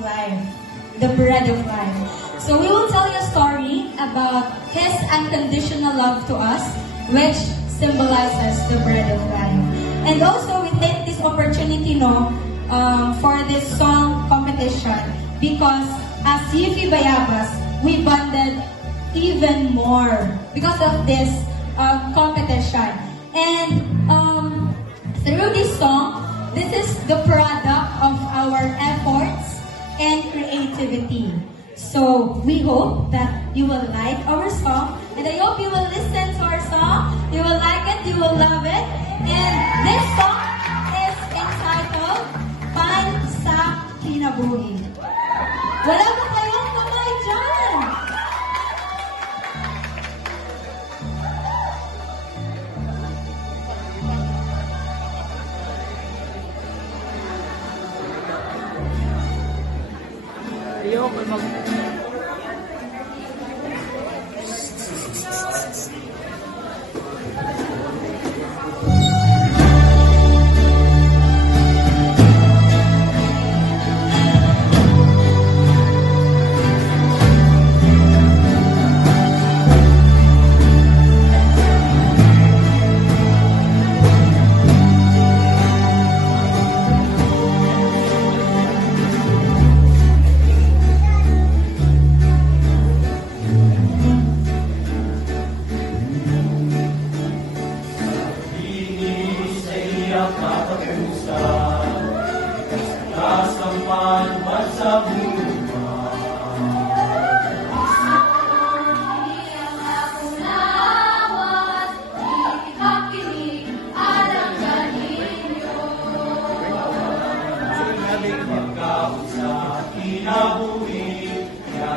life, the bread of life. So we will tell you a story about His unconditional love to us, which symbolizes the bread of life. And also we take this opportunity for this song competition because as Yifi Bayabas, we bonded even more because of this competition. And through this song, this is the product of our efforts and creativity. So we hope that you will like our song, and I hope you will listen to our song. You will like it, you will love it. And this song is entitled Pan sa Kinabuhi. Wala ba kayong kamay dyan? Ayoko mag... Kinabuhi, kaya